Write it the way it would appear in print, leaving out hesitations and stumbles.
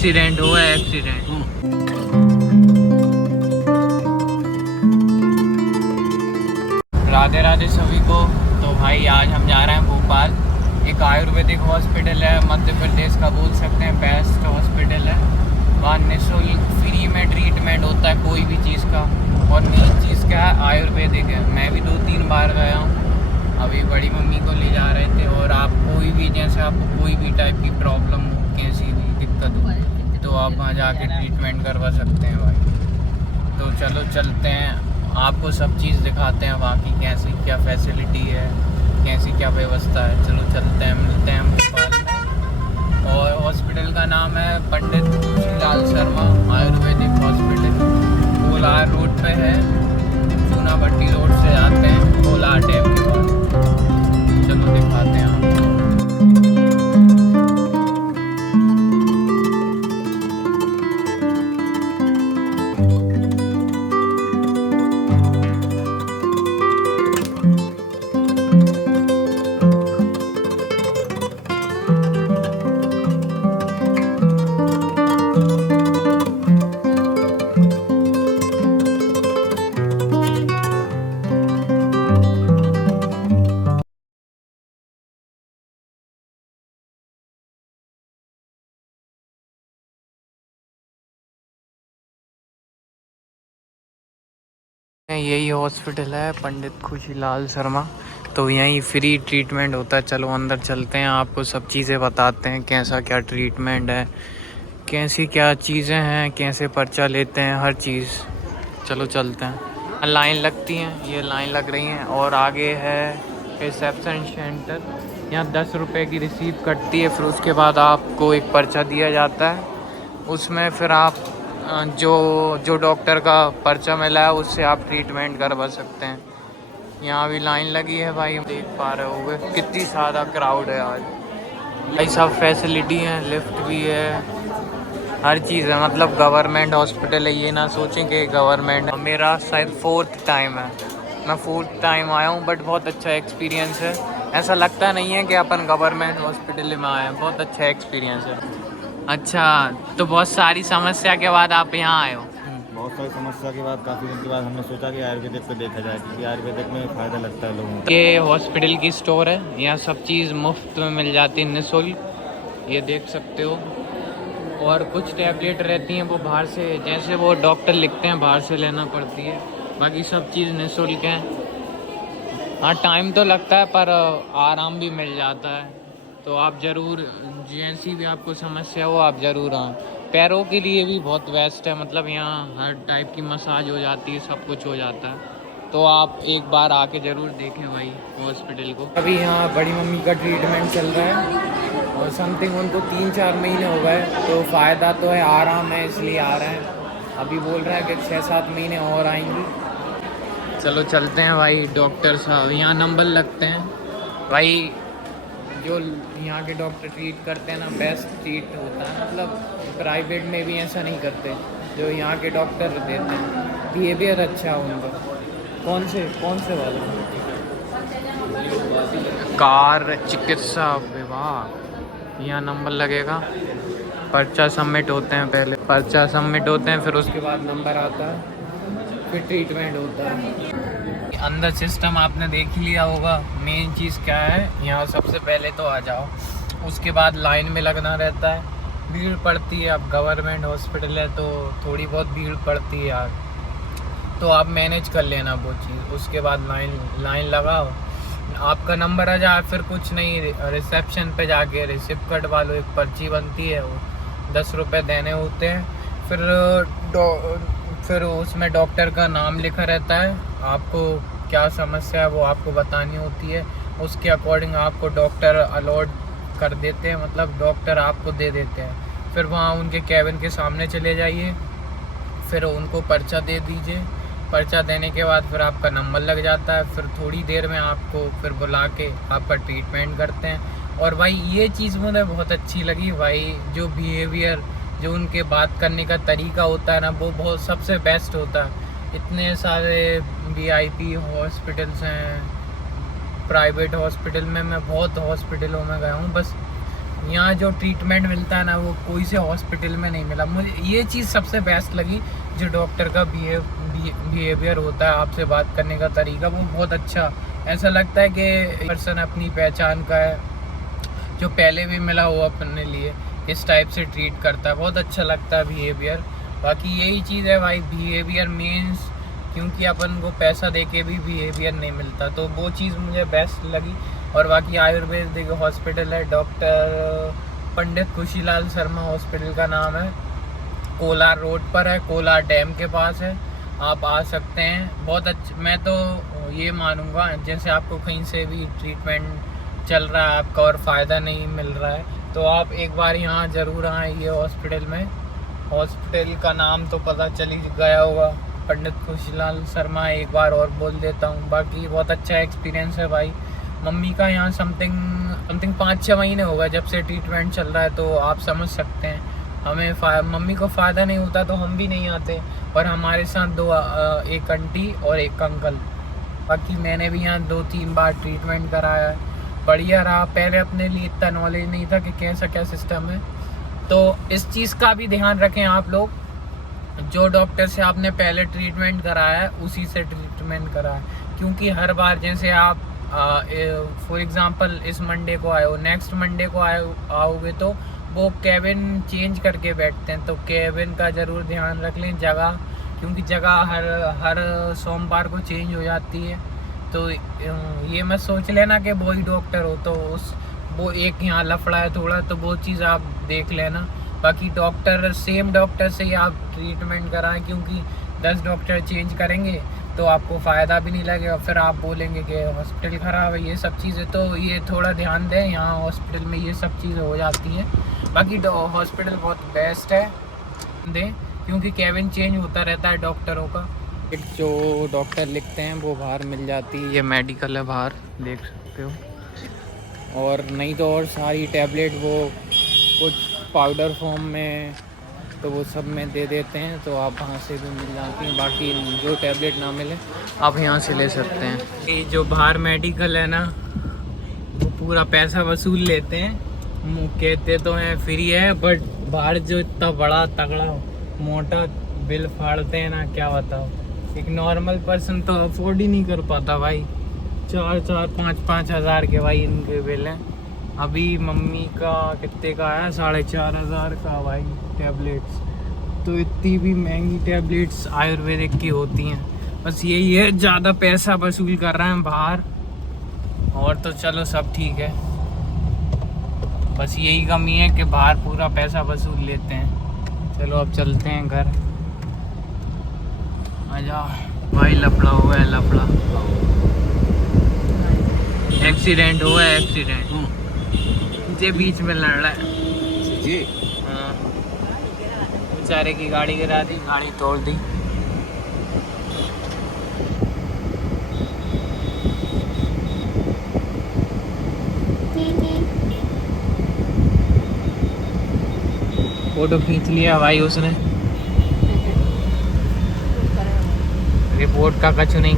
Accident हुआ है, accident. Radhe Radhe सभी को। तो भाई आज हम जा रहे हैं भोपाल। एक आयुर्वेदिक हॉस्पिटल है, मध्य प्रदेश का बोल सकते हैं बेस्ट हॉस्पिटल है। वहाँ निःशुल्क फ्री में ट्रीटमेंट होता है कोई भी चीज़ का। और मेन चीज़ क्या है, आयुर्वेदिक है। मैं भी 2-3 बार गया हूँ। अभी बड़ी मम्मी को ले जा रहे थे। और आप कोई भी, जैसे आपको कोई भी टाइप की प्रॉब्लम हो, कैसी भी दिक्कत हो, तो आप वहाँ जाके ट्रीटमेंट करवा सकते हैं भाई। तो चलो चलते हैं, आपको सब चीज़ दिखाते हैं वहाँ की कैसी क्या फैसिलिटी है, कैसी क्या व्यवस्था है। चलो चलते हैं, मिलते हैं भोपाल में। और हॉस्पिटल का नाम है पंडित लाल शर्मा आयुर्वेदिक हॉस्पिटल। कोलार रोड पे है, चूनाभट्टी रोड से आते हैं कोलार डैम के पास। चलो दिखाते हैं आपको। यही हॉस्पिटल है पंडित खुशीलाल शर्मा। तो यहीं फ्री ट्रीटमेंट होता है। चलो अंदर चलते हैं, आपको सब चीज़ें बताते हैं, कैसा क्या ट्रीटमेंट है, कैसी क्या चीज़ें हैं, कैसे पर्चा लेते हैं, हर चीज़। चलो चलते हैं। लाइन लगती हैं, ये लाइन लग रही हैं। और आगे है रिसेप्शन सेंटर। यहाँ 10 रुपये की रिसीव कटती है। फिर उसके बाद आपको एक पर्चा दिया जाता है। उसमें फिर आप जो डॉक्टर का पर्चा मिला है उससे आप ट्रीटमेंट करवा सकते हैं। यहाँ भी लाइन लगी है भाई, देख पा रहे होगे कितनी ज़्यादा क्राउड है आज भाई। सब फैसिलिटी हैं, लिफ्ट भी है, हर चीज़ है। मतलब गवर्नमेंट हॉस्पिटल है, ये ना सोचें कि गवर्नमेंट। मेरा शायद 4th टाइम है, मैं 4th टाइम आया हूँ। बट बहुत अच्छा एक्सपीरियंस है। ऐसा लगता नहीं है कि अपन गवर्नमेंट हॉस्पिटल में आए हैं। बहुत अच्छा एक्सपीरियंस है। अच्छा, तो बहुत सारी समस्या के बाद आप यहाँ आए हो? बहुत सारी समस्या के बाद, काफ़ी दिन के बाद हमने सोचा कि आयुर्वेदिक पे देखा जाए, क्योंकि आयुर्वेदिक में फ़ायदा लगता है लोगों को। ये हॉस्पिटल की स्टोर है, यहाँ सब चीज़ मुफ्त में मिल जाती है, निःशुल्क। ये देख सकते हो। और कुछ टैबलेट रहती हैं वो बाहर से, जैसे वो डॉक्टर लिखते हैं, बाहर से लेना पड़ती है। बाकी सब चीज़ निःशुल्क है। हाँ, टाइम तो लगता है पर आराम भी मिल जाता है। तो आप ज़रूर, जैसी भी आपको समस्या हो, आप ज़रूर आएँ। पैरों के लिए भी बहुत बेस्ट है। मतलब यहाँ हर टाइप की मसाज हो जाती है, सब कुछ हो जाता है। तो आप एक बार आके ज़रूर देखें भाई हॉस्पिटल को। अभी यहाँ बड़ी मम्मी का ट्रीटमेंट चल रहा है और समथिंग उनको 3-4 महीने हो गए। तो फ़ायदा तो है, आराम है, इसलिए आ रहे हैं। अभी बोल रहा है कि 6-7 महीने और आएंगी। चलो चलते हैं भाई। डॉक्टर साहब यहाँ नंबर लगते हैं भाई। जो यहाँ के डॉक्टर ट्रीट करते हैं ना, बेस्ट ट्रीट होता है। मतलब प्राइवेट में भी ऐसा नहीं करते जो यहाँ के डॉक्टर देते हैं। बिहेवियर अच्छा है उनका। कौन से वाले? कार चिकित्सा विभाग। यहाँ नंबर लगेगा। पर्चा सबमिट होते हैं, पहले पर्चा सबमिट होते हैं, फिर उसके बाद नंबर आता है, फिर ट्रीटमेंट होता है। अंदर सिस्टम आपने देख लिया होगा। मेन चीज़ क्या है, यहाँ सबसे पहले तो आ जाओ, उसके बाद लाइन में लगना रहता है। भीड़ पड़ती है, अब गवर्नमेंट हॉस्पिटल है तो थोड़ी बहुत भीड़ पड़ती है यार। तो आप मैनेज कर लेना वो चीज़। उसके बाद लाइन लगाओ, आपका नंबर आ जाए, फिर कुछ नहीं, रिसेप्शन पे जाके रिसिप्ट कटवा लो। एक पर्ची बनती है, वो 10 रुपये देने होते हैं। फिर उसमें डॉक्टर का नाम लिखा रहता है। आपको क्या समस्या है वो आपको बतानी होती है। उसके अकॉर्डिंग आपको डॉक्टर अलॉट कर देते हैं, मतलब डॉक्टर आपको दे देते हैं। फिर वहाँ उनके कैबिन के सामने चले जाइए, फिर उनको पर्चा दे दीजिए। पर्चा देने के बाद फिर आपका नंबर लग जाता है। फिर थोड़ी देर में आपको फिर बुला के आपका ट्रीटमेंट करते हैं। और भाई ये चीज़ मुझे बहुत अच्छी लगी भाई, जो बिहेवियर, जो उनके बात करने का तरीका होता है ना, वो बहुत सबसे बेस्ट होता है। इतने सारे VIP हॉस्पिटल्स हैं, प्राइवेट हॉस्पिटल में मैं बहुत हॉस्पिटलों में गया हूँ, बस यहाँ जो ट्रीटमेंट मिलता है ना वो कोई से हॉस्पिटल में नहीं मिला। मुझे ये चीज़ सबसे बेस्ट लगी, जो डॉक्टर का बिहेवियर होता है, आपसे बात करने का तरीका, वो बहुत अच्छा। ऐसा लगता है कि पर्सन अपनी पहचान का है, जो पहले भी मिला हो अपने लिए इस टाइप से ट्रीट करता है, बहुत अच्छा लगता है बिहेवियर। बाकी यही चीज़ है भाई, बिहेवियर मीन्स, क्योंकि अपन को पैसा दे के भी बिहेवियर नहीं मिलता, तो वो चीज़ मुझे बेस्ट लगी। और बाकी आयुर्वेदिक हॉस्पिटल है, डॉक्टर पंडित खुशीलाल शर्मा हॉस्पिटल का नाम है, कोलार रोड पर है, कोलार डैम के पास है, आप आ सकते हैं। बहुत अच्छा, मैं तो ये मानूंगा, जैसे आपको कहीं से भी ट्रीटमेंट चल रहा है आपका और फ़ायदा नहीं मिल रहा है, तो आप एक बार यहाँ ज़रूर आएँ ये हॉस्पिटल में। हॉस्पिटल का नाम तो पता चल ही गया होगा, पंडित खुशीलाल शर्मा, एक बार और बोल देता हूँ। बाकी बहुत अच्छा एक्सपीरियंस है भाई। मम्मी का यहाँ समथिंग 5-6 महीने हो गए जब से ट्रीटमेंट चल रहा है, तो आप समझ सकते हैं हमें मम्मी को फ़ायदा नहीं होता तो हम भी नहीं आते। और हमारे साथ एक आंटी और एक अंकल। बाकी मैंने भी यहाँ 2-3 बार ट्रीटमेंट कराया है, बढ़िया रहा। पहले अपने लिए इतना नॉलेज नहीं था कि कैसा क्या सिस्टम है, तो इस चीज़ का भी ध्यान रखें आप लोग। जो डॉक्टर से आपने पहले ट्रीटमेंट कराया है उसी से ट्रीटमेंट कराएं, क्योंकि हर बार जैसे आप फॉर एग्ज़ाम्पल इस मंडे को आए हो, नेक्स्ट मंडे को आओगे तो वो केबिन चेंज करके बैठते हैं, तो केबिन का ज़रूर ध्यान रख लें, जगह, क्योंकि जगह हर सोमवार को चेंज हो जाती है। तो ये मत सोच लेना कि वही डॉक्टर हो तो वो एक यहाँ लफड़ा है थोड़ा, तो वो चीज़ आप देख लेना। बाकी डॉक्टर, सेम डॉक्टर से ही आप ट्रीटमेंट कराएं, क्योंकि 10 डॉक्टर चेंज करेंगे तो आपको फ़ायदा भी नहीं लगेगा, फिर आप बोलेंगे कि हॉस्पिटल ख़राब है, ये सब चीज़ें। तो ये थोड़ा ध्यान दें, यहाँ हॉस्पिटल में ये सब चीज़ें हो जाती हैं। बाकी हॉस्पिटल बहुत बेस्ट है, दें, क्योंकि केबिन चेंज होता रहता है डॉक्टरों का। एक जो डॉक्टर लिखते हैं वो बाहर मिल जाती है, ये मेडिकल है बाहर देख सकते हो। और नहीं तो और सारी टैबलेट वो कुछ पाउडर फॉर्म में, तो वो सब में दे देते हैं, तो आप वहाँ से भी मिल जाती हैं। बाकी जो टैबलेट ना मिले आप यहाँ से ले सकते हैं। ये जो बाहर मेडिकल है ना, वो पूरा पैसा वसूल लेते हैं, कहते तो हैं फ्री है, बट बाहर जो इतना बड़ा तगड़ा मोटा बिल फाड़ते हैं ना, क्या बताओ। एक नॉर्मल पर्सन तो अफोर्ड ही नहीं कर पाता भाई, 4-4, 5-5 हज़ार के भाई इनके बिल हैं। अभी मम्मी का कितने का आया, 4,500 का भाई टैबलेट्स। तो इतनी भी महंगी टैबलेट्स आयुर्वेदिक की होती हैं, बस यही है ज़्यादा पैसा वसूल कर रहे हैं बाहर, और तो चलो सब ठीक है, बस यही कमी है कि बाहर पूरा पैसा वसूल लेते हैं। चलो अब चलते हैं घर, आजा भाई। लफड़ा हुआ है, लफड़ा, एक्सीडेंट हुआ है, एक्सीडेंट जे बीच में लड़ रहा है जी। हाँ, बेचारे की गाड़ी गिरा दी, गाड़ी तोड़ दी। फोटो खींच लिया भाई उसने, रिपोर्ट का कछु नहीं।